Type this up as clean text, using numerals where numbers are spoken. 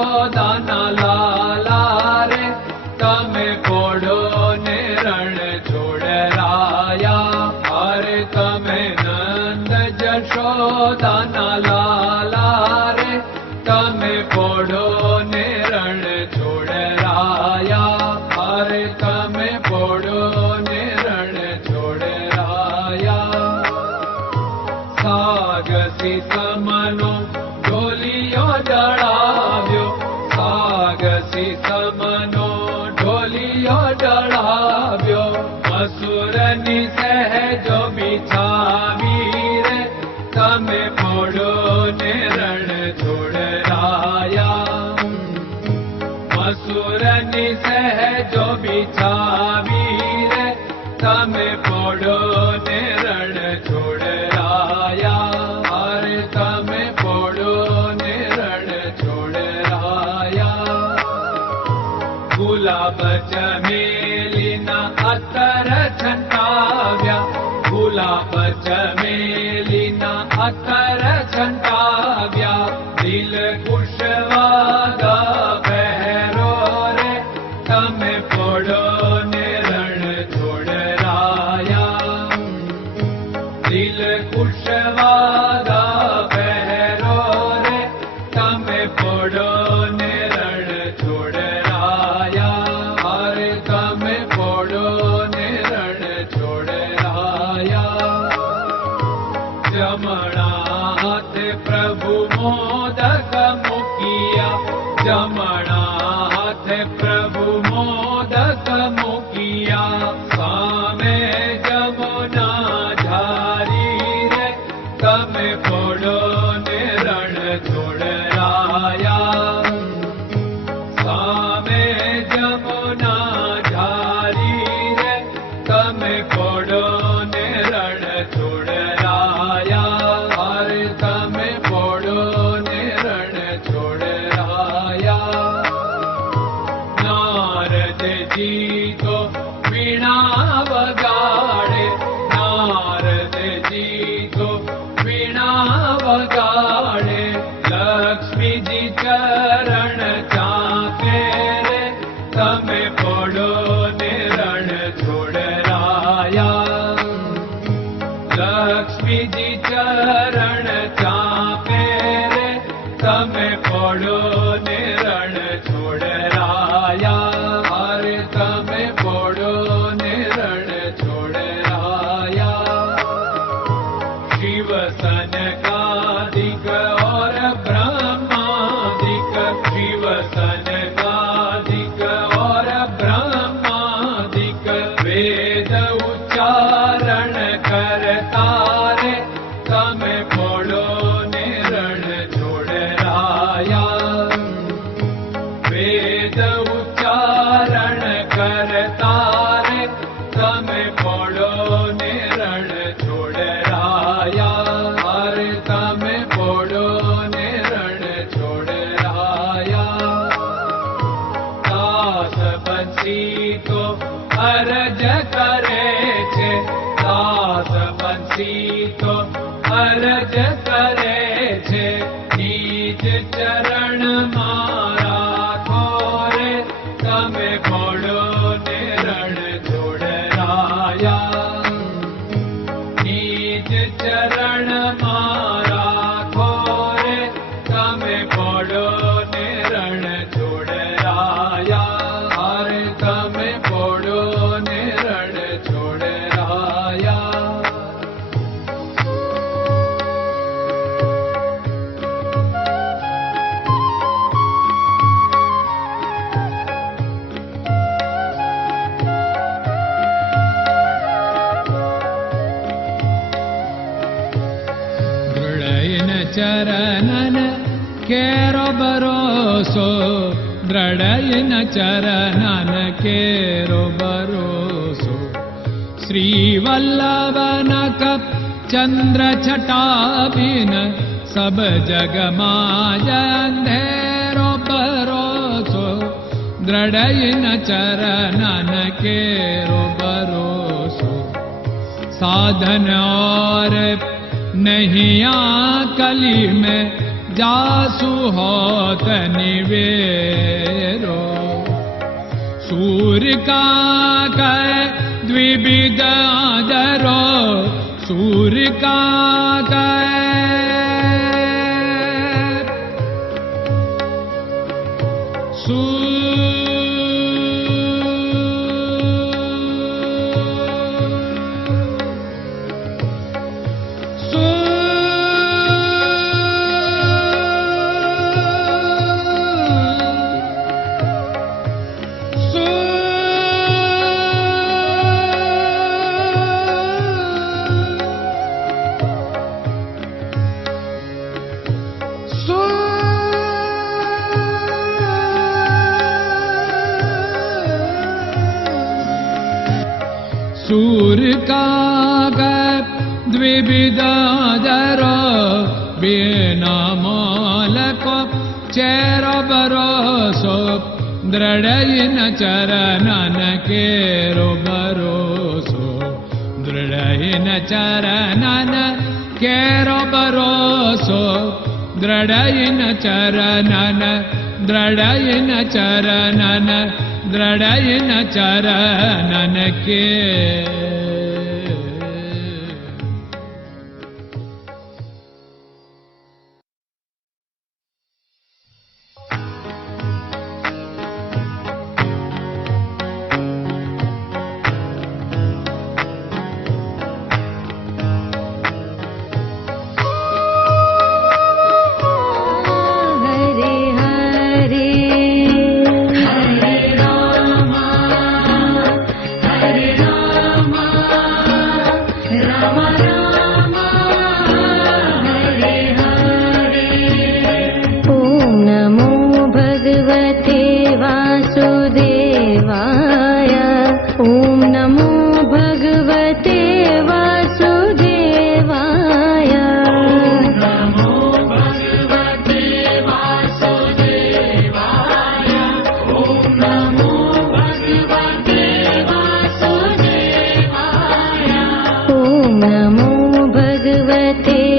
જશોદાના લાલા રે તમે પોડો ને રણ છોડરાયા. અરે તમે નંદ જશોદાના લાલા રે તમે પોડો ને રણ છોડરાયા. અરે તમે પોડો ને રણ છોડરાયા. સાગસી સમનો ઢોલિયો ડળાવ્યો, સાગસી સમનો ઢોલિયો ડળાવ્યો. મસૂરની સહેજો બિછાવી રે તમે પોડો ને રણ છોડરાયા. મસૂરની સહેજો બિછાવી રે તમે પોડો ને રણ છોડરાયા. અરે તમે પોડો ને રણ છોડરાયા. ગુલાબ ચમેલીના અત્તર છંટાવ્યા, ગુલાબ ચમેલીના અત્તર છંટાવ્યા. દિલ કુશવાદા પહેરો રે તમે પોડો ને રણ છોડરાયા. દિલ કુશવાદા પહેરો રે તમે પોડો ને રણ છોડરાયા. અરે તમે પોડો ને રણ છોડરાયા. જમણા હાથે પ્રભુ મોદક મૂકિયા, જમણા હાથે પ્રભુ મોદક મૂકિયા. સામે જમુના ઝારી રે તમે પોડો ને રણ છોડરાયા. સામે જમુના ઝારી રે તમે પોડો ને રણ છોડરાયા. અરે તમે પોડો ને રણ છોડરાયા. નારદજી તો વીણા વગાડે, નારદજી તો વીણા વગાડે. લક્ષ્મીજી ચરણ ચાકે રે તમે પોડો ને રણ છોડરાયા. લક્ષ્મીજી ચરણ ચાપે રે તમે પોડો ને રણ છોડરાયા. અરે તમે પોડો ને રણ છોડરાયા. શિવ સનકાદિક और ब्रह्मादिक, शिव सनकादिक और ब्रह्मादिक. वेद उच्चारण करता रे તમે પોડો ને રણ છોડરાયા. વેદ ઉચ્ચારણ કરતા રે તમે પોડો ને રણ છોડરાયા. અરે તમે પોડો ને રણ છોડરાયા. દાસ બંસી તો અરજ કરે છે, દાસ બંસી તો અરજ કરે છે. નીચ ચરણ મારા ખોરે તમે પોડો ને રણ છોડરાયા. નીચ ચરણ મારા ખોરે તમે પોડો ને રણ છોડરાયા. અરે તમે પોડો ને રણ છોડરાયા. ચરણન કેરો ભરોસો, દ્રઢયન ચરણન કેરો ભરોસો. શ્રી વલ્લભન કપ ચંદ્ર છટાબિન સબ જગમાં અંધેરો ભરોસો. દ્રઢયન ચરણન કેરો ભરોસો. साधन और नहीं कली में जासु होत निवेरो सूर्य का कै द्विविध आदरो सूर्य का सूर्य का द्विविधादर बिना मालको चेर भरोसो दृढ़ चरणन केरो भरोसो दृढ़ चरणन केरो भरोसो दृढ़ चरणन दृढ़ चरणन दृढ़ चरणन के नमो भगवते